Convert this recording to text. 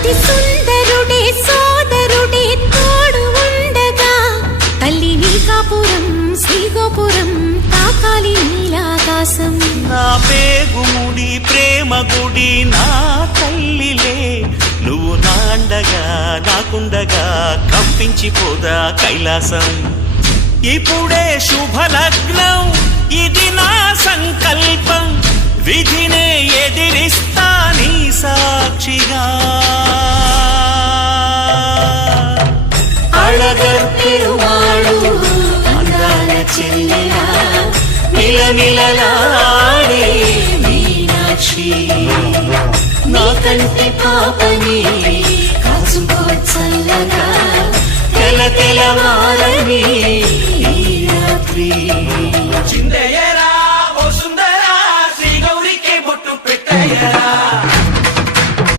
అతి సుందరుడే సోదరుడే తోడు ఉండగా తల్లి నీ కాపురం శ్రీగోపురం తాకాలి నీలాకాశం. నా పేగుముడి ప్రేమ గుడి నా తల్లిలే, నువ్వు నాండగా నాకుండగా కంపించిపోదా కైలాసం. ఇప్పుడే శుభలగ్నం ఇది నా సంకల్పం, విధినే ఎదిరిస్తా నీ సాక్షిగా. అళగర్ పెరుమాళు అందాల చెల్లెలా మిలమిలలాడే మీనాక్షి, నీ కంటి పాపని కాచుకో చల్లగా తెల తెలవారని ఈ రాత్రి. చిందయ్యే